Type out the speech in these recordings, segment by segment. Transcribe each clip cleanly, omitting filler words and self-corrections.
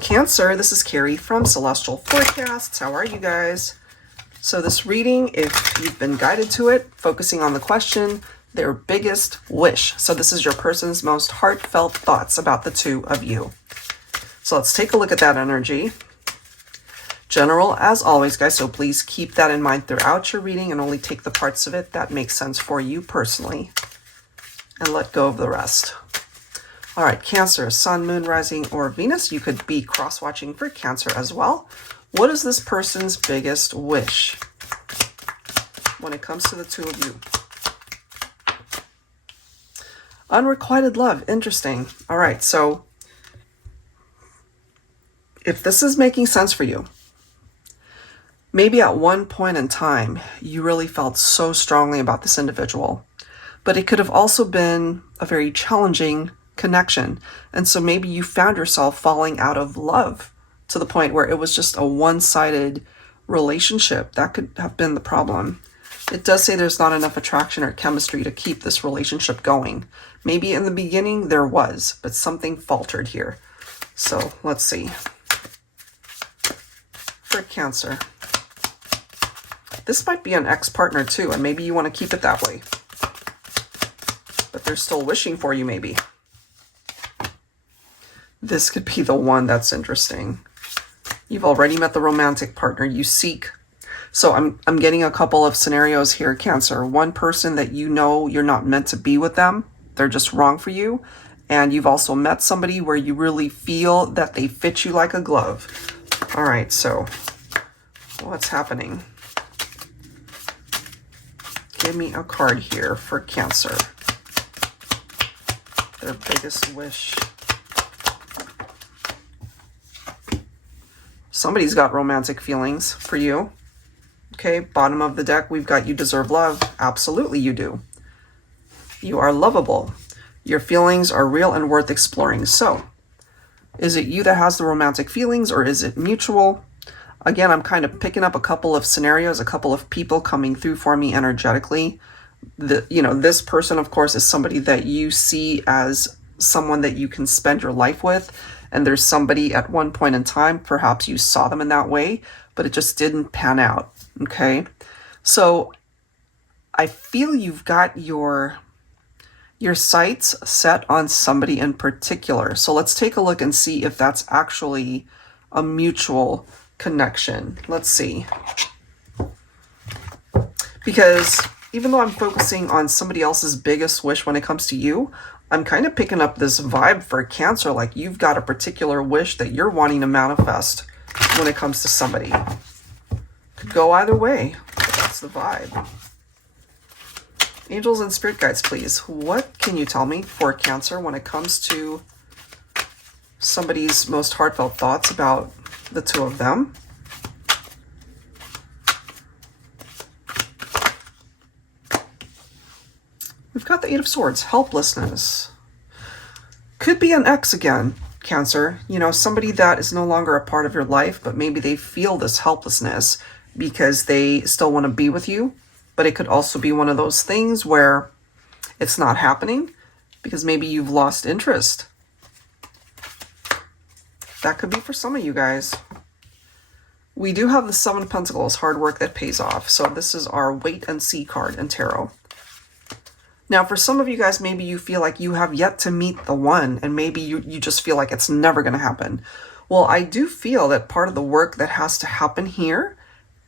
Cancer, this is Carrie from Celestial Forecasts. How are you guys? So this reading, if you've been guided to it, focusing on the question, their biggest wish. So this is your person's most heartfelt thoughts about the two of you. So let's take a look at that energy. General, as always, guys, so please keep that in mind throughout your reading and only take the parts of it that make sense for you personally. And let go of the rest. All right, Cancer, Sun, Moon, Rising, or Venus. You could be cross-watching for Cancer as well. What is this person's biggest wish when it comes to the two of you? Unrequited love. Interesting. All right, so if this is making sense for you, maybe at one point in time, you really felt so strongly about this individual, but it could have also been a very challenging connection. And so maybe you found yourself falling out of love to the point where it was just a one-sided relationship. That could have been the problem. It does say there's not enough attraction or chemistry to keep this relationship going. Maybe in the beginning there was, but something faltered here. So let's see. For Cancer, this might be an ex-partner too, and maybe you want to keep it that way. But they're still wishing for you, maybe. This could be the one. That's interesting. You've already met the romantic partner you seek. So I'm getting a couple of scenarios here, Cancer. One person that you know you're not meant to be with them. They're just wrong for you. And you've also met somebody where you really feel that they fit you like a glove. All right, so what's happening? Give me a card here for Cancer. Their biggest wish. Somebody's got romantic feelings for you. Okay, bottom of the deck, we've got you deserve love. Absolutely you do. You are lovable. Your feelings are real and worth exploring. So, is it you that has the romantic feelings, or is it mutual? Again, I'm kind of picking up a couple of scenarios, a couple of people coming through for me energetically. This person, of course, is somebody that you see as someone that you can spend your life with. And there's somebody at one point in time, perhaps you saw them in that way, but it just didn't pan out. Okay. So I feel you've got your sights set on somebody in particular. So let's take a look and see if that's actually a mutual connection. Let's see. Because even though I'm focusing on somebody else's biggest wish when it comes to you, I'm kind of picking up this vibe for Cancer, like you've got a particular wish that you're wanting to manifest when it comes to somebody. Could go either way, but that's the vibe. Angels and spirit guides, please. What can you tell me for Cancer when it comes to somebody's most heartfelt thoughts about the two of them? We've got the Eight of Swords, helplessness. Could be an ex again, Cancer. Somebody that is no longer a part of your life, but maybe they feel this helplessness because they still want to be with you. But it could also be one of those things where it's not happening because maybe you've lost interest. That could be for some of you guys. We do have the Seven of Pentacles, hard work that pays off. So this is our wait and see card in tarot. Now, for some of you guys, maybe you feel like you have yet to meet the one, and maybe you just feel like it's never going to happen. Well, I do feel that part of the work that has to happen here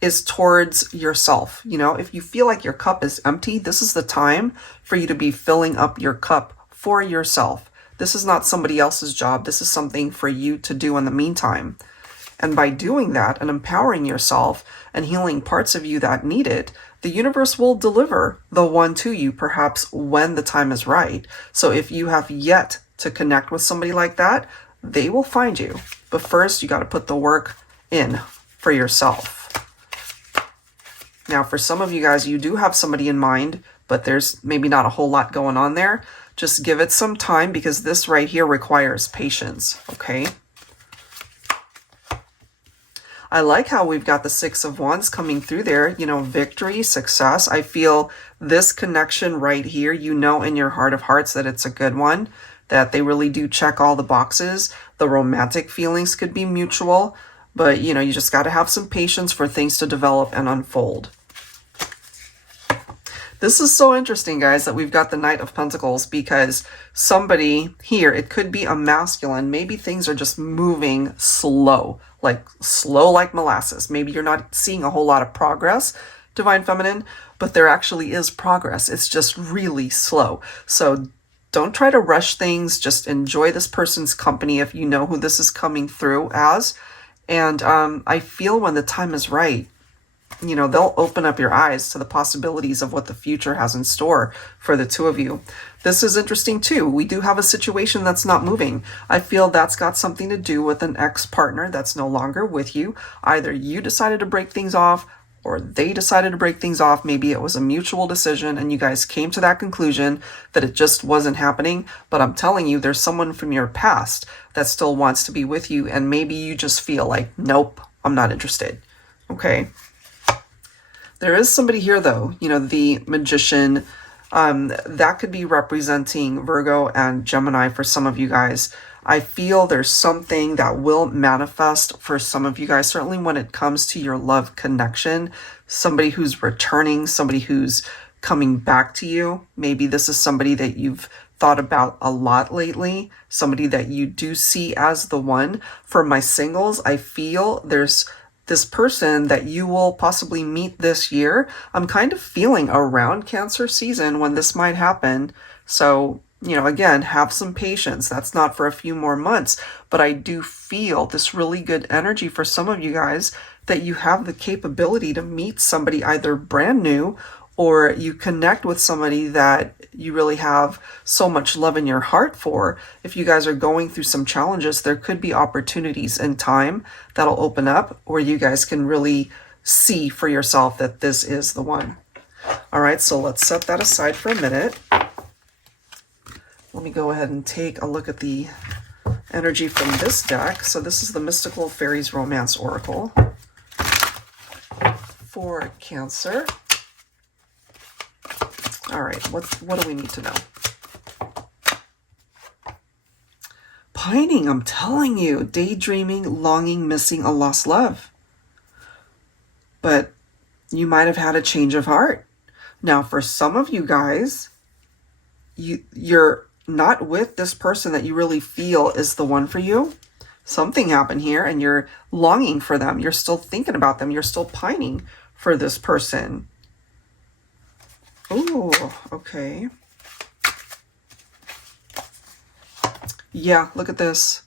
is towards yourself. If you feel like your cup is empty, this is the time for you to be filling up your cup for yourself. This is not somebody else's job. This is something for you to do in the meantime. And by doing that and empowering yourself and healing parts of you that need it, the universe will deliver the one to you, perhaps when the time is right. So if you have yet to connect with somebody like that, they will find you. But first, you got to put the work in for yourself. Now, for some of you guys, you do have somebody in mind, but there's maybe not a whole lot going on there. Just give it some time because this right here requires patience, okay? I like how we've got the Six of Wands coming through there, victory, success. I feel this connection right here, in your heart of hearts that it's a good one. that they really do check all the boxes. The romantic feelings could be mutual, but you know, you just got to have some patience for things to develop and unfold. This is so interesting, guys, that we've got the Knight of Pentacles, because somebody here, it could be a masculine. Maybe things are just moving slow like molasses. Maybe you're not seeing a whole lot of progress, Divine Feminine, but there actually is progress. It's just really slow. So don't try to rush things. Just enjoy this person's company if you know who this is coming through as. And I feel when the time is right, you know, they'll open up your eyes to the possibilities of what the future has in store for the two of you. This is interesting too. We do have a situation that's not moving. I feel that's got something to do with an ex-partner that's no longer with you. Either you decided to break things off or they decided to break things off. Maybe it was a mutual decision and you guys came to that conclusion that it just wasn't happening. But I'm telling you, there's someone from your past that still wants to be with you. And maybe you just feel like, nope, I'm not interested. Okay. There is somebody here, though, you know, the Magician, that could be representing Virgo and Gemini for some of you guys. I feel there's something that will manifest for some of you guys, certainly when it comes to your love connection, somebody who's returning, somebody who's coming back to you. Maybe this is somebody that you've thought about a lot lately, somebody that you do see as the one. For my singles, I feel there's this person that you will possibly meet this year. I'm kind of feeling around Cancer season when this might happen. So, you know, again, have some patience. That's not for a few more months, but I do feel this really good energy for some of you guys that you have the capability to meet somebody either brand new or you connect with somebody that you really have so much love in your heart for. If you guys are going through some challenges, there could be opportunities in time that'll open up where you guys can really see for yourself that this is the one. All right, so let's set that aside for a minute. Let me go ahead and take a look at the energy from this deck. So this is the Mystical Fairies Romance Oracle for Cancer. All right, what do we need to know? Pining, I'm telling you, daydreaming, longing, missing a lost love. But you might have had a change of heart. Now, for some of you guys, you're not with this person that you really feel is the one for you. Something happened here and you're longing for them. You're still thinking about them. You're still pining for this person. Oh, okay. Yeah, look at this.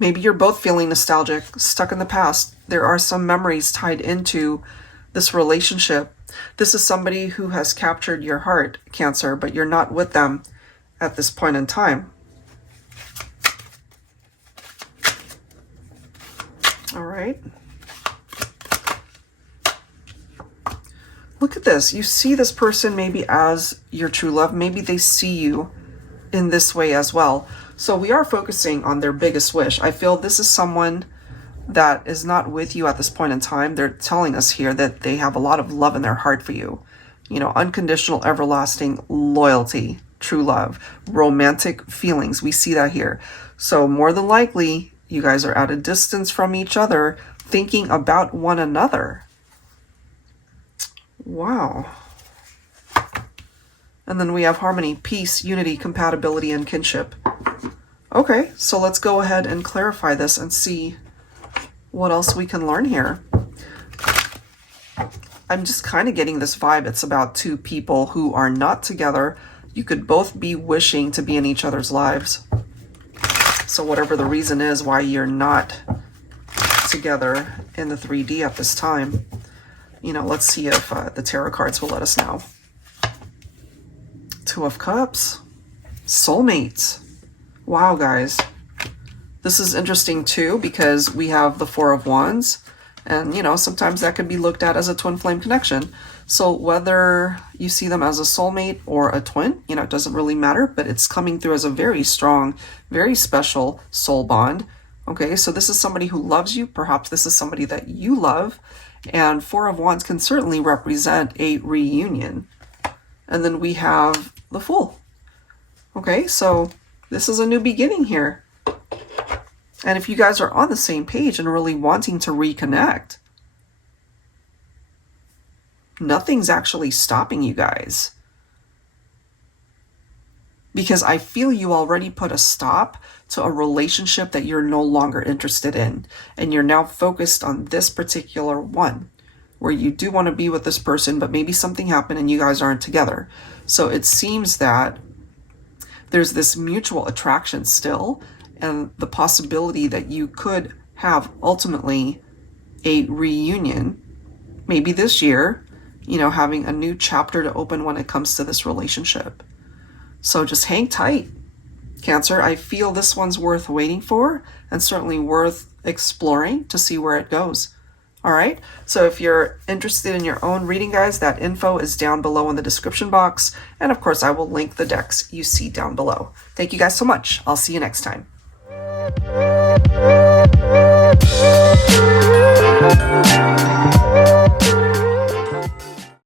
Maybe you're both feeling nostalgic, stuck in the past. There are some memories tied into this relationship. This is somebody who has captured your heart, Cancer, but you're not with them at this point in time. All right. Look at this. You see this person maybe as your true love. Maybe they see you in this way as well. So we are focusing on their biggest wish. I feel this is someone that is not with you at this point in time. They're telling us here that they have a lot of love in their heart for you. You know, unconditional, everlasting loyalty, true love, romantic feelings. We see that here. So more than likely, you guys are at a distance from each other, thinking about one another. Wow. And then we have harmony, peace, unity, compatibility, and kinship. Okay, so let's go ahead and clarify this and see what else we can learn here. I'm just kind of getting this vibe. It's about two people who are not together. You could both be wishing to be in each other's lives. So whatever the reason is why you're not together in the 3D at this time, you know, let's see if the tarot cards will let us know. Two of Cups. Soulmates. Wow, guys. This is interesting too because we have the Four of Wands. And, you know, sometimes that can be looked at as a twin flame connection. So whether you see them as a soulmate or a twin, you know, it doesn't really matter. But it's coming through as a very strong, very special soul bond. Okay, so this is somebody who loves you. Perhaps this is somebody that you love. And Four of Wands can certainly represent a reunion. And then we have the Fool. Okay, so this is a new beginning here. And if you guys are on the same page and really wanting to reconnect, nothing's actually stopping you guys. Because I feel you already put a stop to a relationship that you're no longer interested in. And you're now focused on this particular one, where you do want to be with this person, but maybe something happened and you guys aren't together. So it seems that there's this mutual attraction still, and the possibility that you could have ultimately a reunion, maybe this year, you know, having a new chapter to open when it comes to this relationship. So just hang tight, Cancer. I feel this one's worth waiting for and certainly worth exploring to see where it goes. All right, so if you're interested in your own reading, guys, that info is down below in the description box. And of course, I will link the decks you see down below. Thank you guys so much. I'll see you next time.